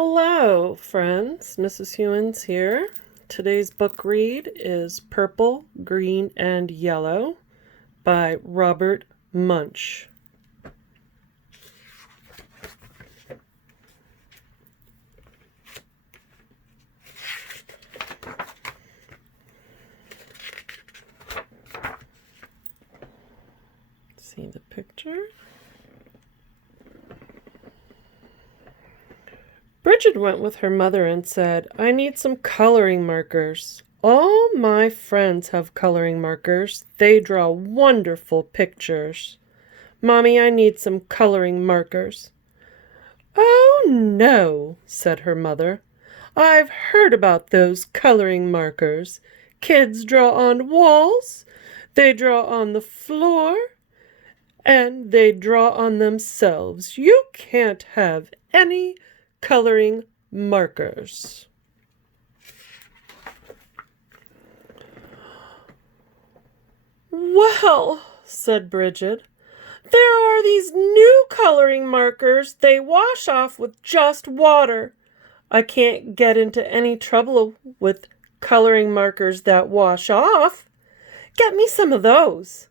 Hello, friends. Mrs. Hewins here. Today's book read is Purple, Green, and Yellow by Robert Munsch. See the picture? Bridget went with her mother and said, "I need some coloring markers. All my friends have coloring markers. They draw wonderful pictures. Mommy, I need some coloring markers." "Oh, no," said her mother. "I've heard about those coloring markers. Kids draw on walls, they draw on the floor, and they draw on themselves. You can't have any coloring markers." "Well," said Bridget, "there are these new coloring markers. They wash off with just water. I can't get into any trouble with coloring markers that wash off. Get me some of those."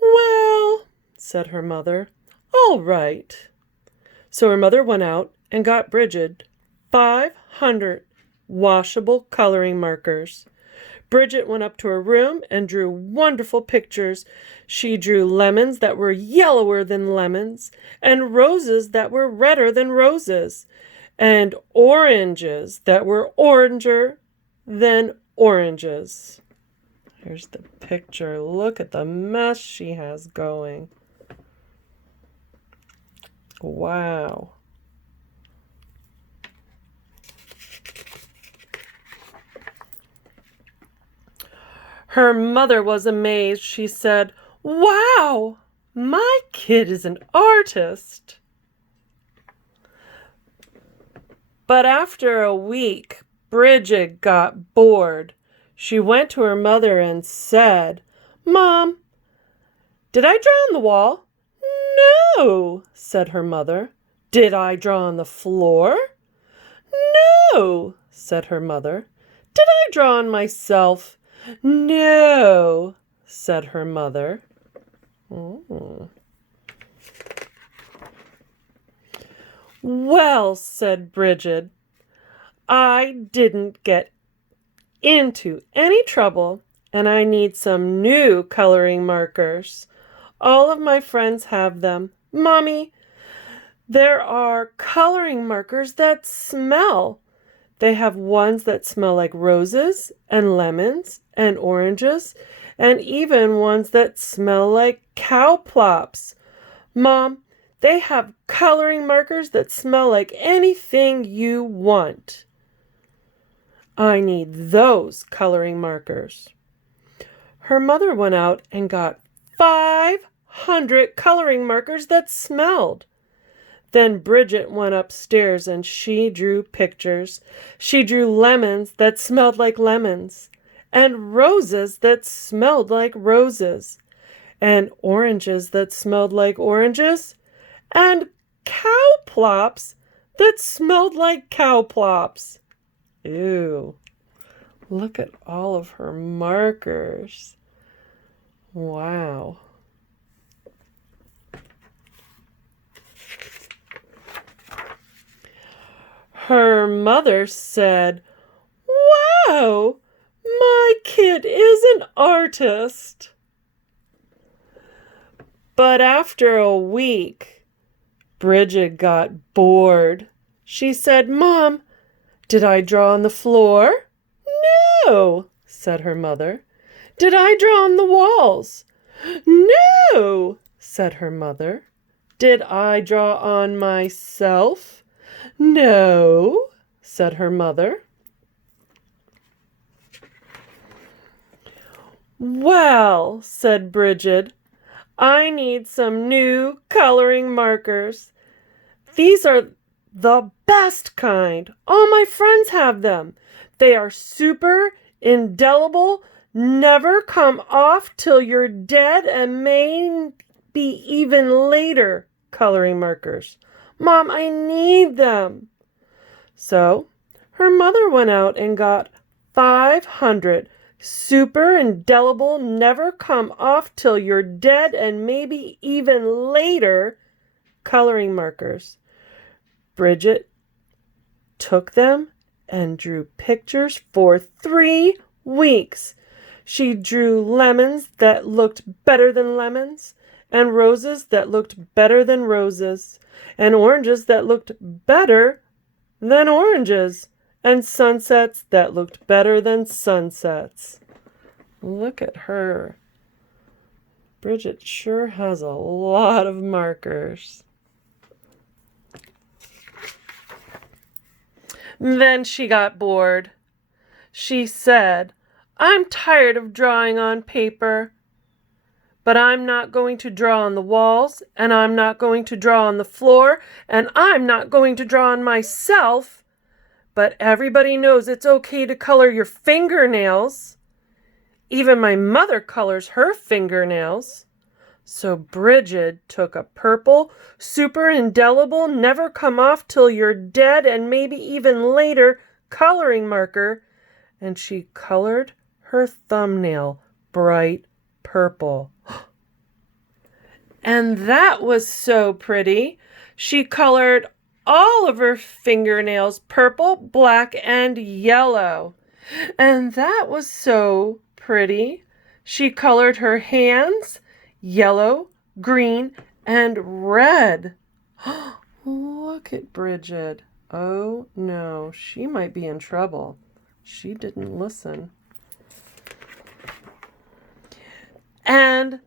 "Well," said her mother, "all right." So her mother went out and got Bridget 500 washable coloring markers. Bridget went up to her room and drew wonderful pictures. She drew lemons that were yellower than lemons, and roses that were redder than roses, and oranges that were oranger than oranges. Here's the picture. Look at the mess she has going. Wow. Her mother was amazed. She said, "Wow, my kid is an artist." But after a week, Bridget got bored. She went to her mother and said, "Mom, did I draw on the wall?" "No," said her mother. "Did I draw on the floor?" "No," said her mother. "Did I draw on myself?" "No," said her mother. "Well," said Bridget, "I didn't get into any trouble, and I need some new coloring markers. All of my friends have them. Mommy, there are coloring markers that smell. They have ones that smell like roses and lemons and oranges, and even ones that smell like cow plops. Mom, they have coloring markers that smell like anything you want. I need those coloring markers." Her mother went out and got 500 coloring markers that smelled. Then Bridget went upstairs and she drew pictures. She drew lemons that smelled like lemons, and roses that smelled like roses, and oranges that smelled like oranges, and cow plops that smelled like cow plops. Ew. Look at all of her markers. Wow. Her mother said, "Wow, my kid is an artist." But after a week, Bridget got bored. She said, "Mom, did I draw on the floor?" "No," said her mother. "Did I draw on the walls?" "No," said her mother. "Did I draw on myself?" "No," said her mother. "Well," said Bridget, "I need some new coloring markers. These are the best kind. All my friends have them. They are super indelible, never come off till you're dead, and maybe even later coloring markers. Mom, I need them." So her mother went out and got 500 super indelible, never come off till you're dead and maybe even later coloring markers. Bridget took them and drew pictures for 3 weeks. She drew lemons that looked better than lemons, and roses that looked better than roses, and oranges that looked better than oranges, and sunsets that looked better than sunsets. Look at her. Bridget sure has a lot of markers. Then she got bored. She said, "I'm tired of drawing on paper, but I'm not going to draw on the walls, and I'm not going to draw on the floor, and I'm not going to draw on myself. But everybody knows it's okay to color your fingernails. Even my mother colors her fingernails." So Bridget took a purple, super indelible, never come off till you're dead and maybe even later coloring marker, and she colored her thumbnail bright purple. And that was so pretty. She colored all of her fingernails purple, black, and yellow. And that was so pretty. She colored her hands yellow, green, and red. Look at Bridget. Oh no, she might be in trouble. She didn't listen. And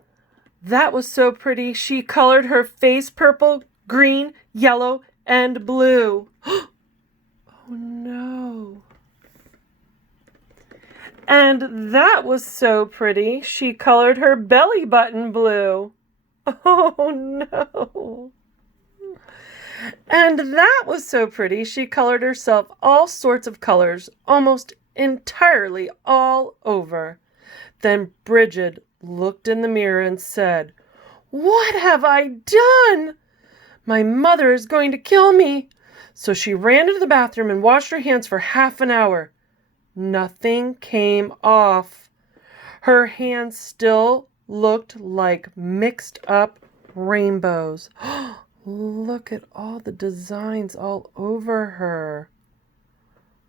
that was so pretty. She colored her face purple, green, yellow, and blue. Oh no. And that was so pretty. She colored her belly button blue. Oh no. And that was so pretty. She colored herself all sorts of colors, almost entirely all over. Then Bridget looked in the mirror and said, "What have I done? My mother is going to kill me." So she ran into the bathroom and washed her hands for half an hour. Nothing came off. Her hands still looked like mixed up rainbows. Look at all the designs all over her.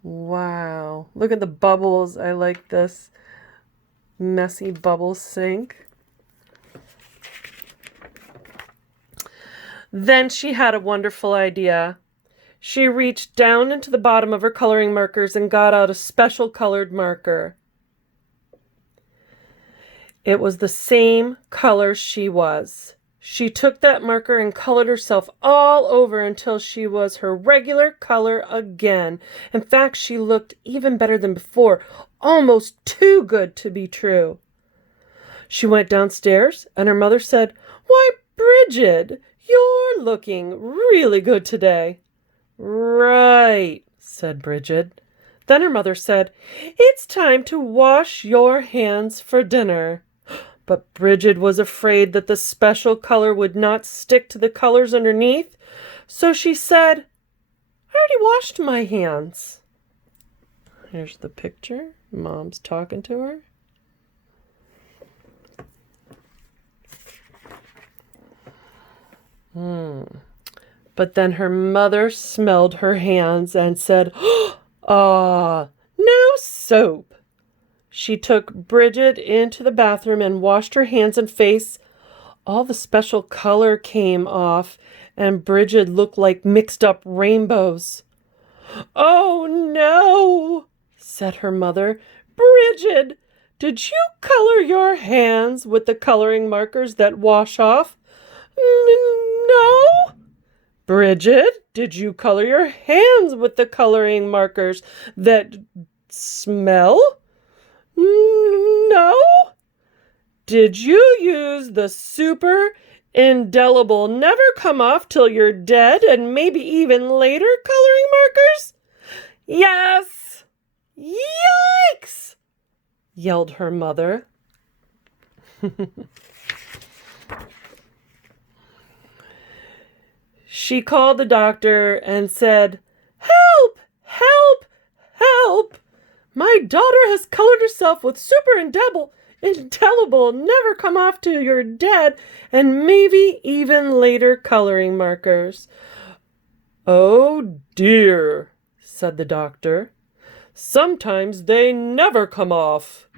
Wow. Look at the bubbles. I like this messy bubble sink. Then she had a wonderful idea. She reached down into the bottom of her coloring markers and got out a special colored marker. It was the same color she was. She took that marker and colored herself all over until she was her regular color again. In fact, she looked even better than before, almost too good to be true. She went downstairs and her mother said, "Why, Bridget, you're looking really good today." "Right," said Bridget. Then her mother said, "It's time to wash your hands for dinner." But Bridget was afraid that the special color would not stick to the colors underneath, so she said, "I already washed my hands." Here's the picture. Mom's talking to her. But then her mother smelled her hands and said, "Ah, no soap." She took Bridget into the bathroom and washed her hands and face. All the special color came off, and Bridget looked like mixed up rainbows. "Oh no," said her mother. "Bridget, did you color your hands with the coloring markers that wash off?" "No." "Bridget, did you color your hands with the coloring markers that smell?" "No." "Did you use the super indelible, never come off till you're dead and maybe even later coloring markers?" "Yes." "Yikes!" yelled her mother. She called the doctor and said, "Help! Help! My daughter has colored herself with super indelible, never come off till you're dead, and maybe even later coloring markers. Oh dear, said the doctor. Sometimes they never come off.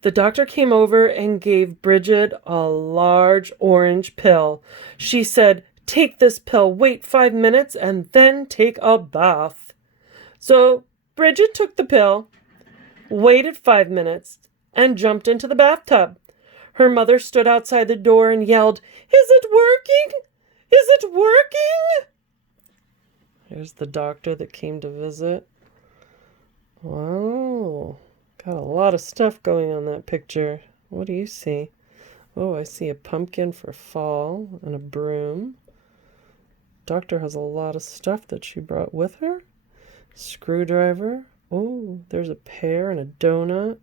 The doctor came over and gave Bridget a large orange pill. She said, take this pill, wait 5 minutes, and then take a bath. So Bridget took the pill, waited 5 minutes, and jumped into the bathtub. Her mother stood outside the door and yelled, Is it working? Is it working? Here's the doctor that came to visit. Wow, got a lot of stuff going on that picture. What do you see? Oh, I see a pumpkin for fall and a broom. Doctor has a lot of stuff that she brought with her. Screwdriver. Oh, there's a pear and a donut.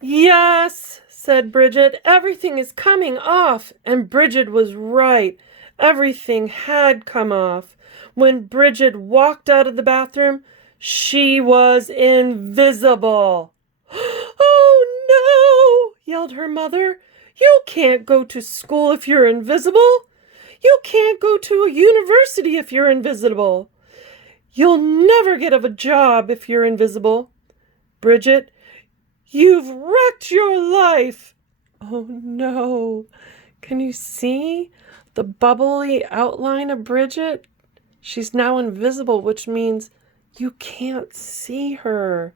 Yes, said Bridget, everything is coming off. And Bridget was right. Everything had come off. When Bridget walked out of the bathroom, she was invisible. Oh no, yelled her mother. You can't go to school if you're invisible. You can't go to a university if you're invisible. You'll never get a job if you're invisible. Bridget, you've wrecked your life. Oh no. Can you see the bubbly outline of Bridget? She's now invisible, which means you can't see her.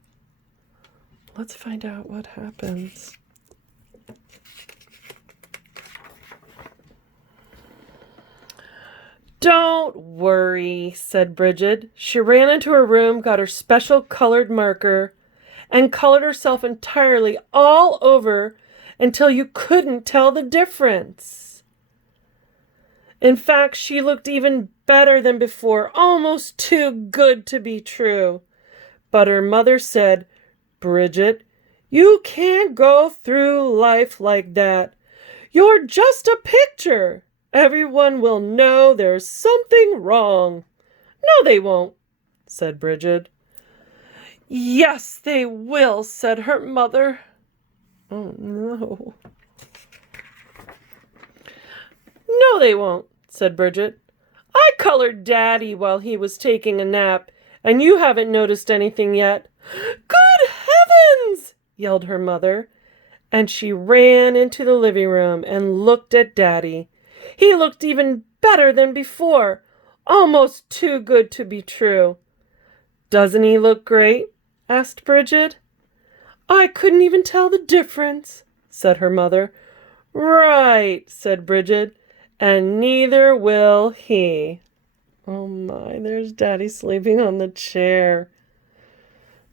Let's find out what happens. Don't worry, said Bridget. She ran into her room, got her special colored marker, and colored herself entirely all over until you couldn't tell the difference. In fact, she looked even better than before, almost too good to be true. But her mother said, Bridget, you can't go through life like that. You're just a picture. Everyone will know there's something wrong. No, they won't, said Bridget. Yes, they will, said her mother. Oh, no. No, they won't, said Bridget. I colored Daddy while he was taking a nap, and you haven't noticed anything yet. Good heavens, yelled her mother, and she ran into the living room and looked at Daddy. He looked even better than before, almost too good to be true. Doesn't he look great? Asked Bridget. I couldn't even tell the difference, said her mother. Right, said Bridget, and neither will he. Oh my, there's Daddy sleeping on the chair.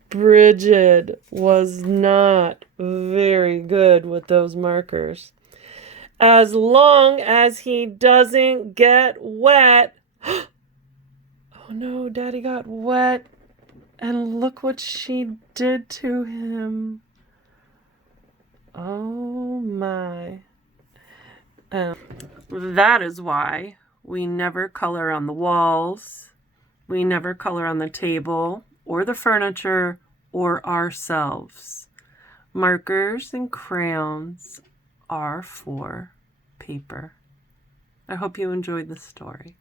Bridget was not very good with those markers. As long as he doesn't get wet. Oh no, Daddy got wet. And look what she did to him. Oh my. That is why we never color on the walls. We never color on the table or the furniture or ourselves. Markers and crayons are for paper. I hope you enjoyed the story.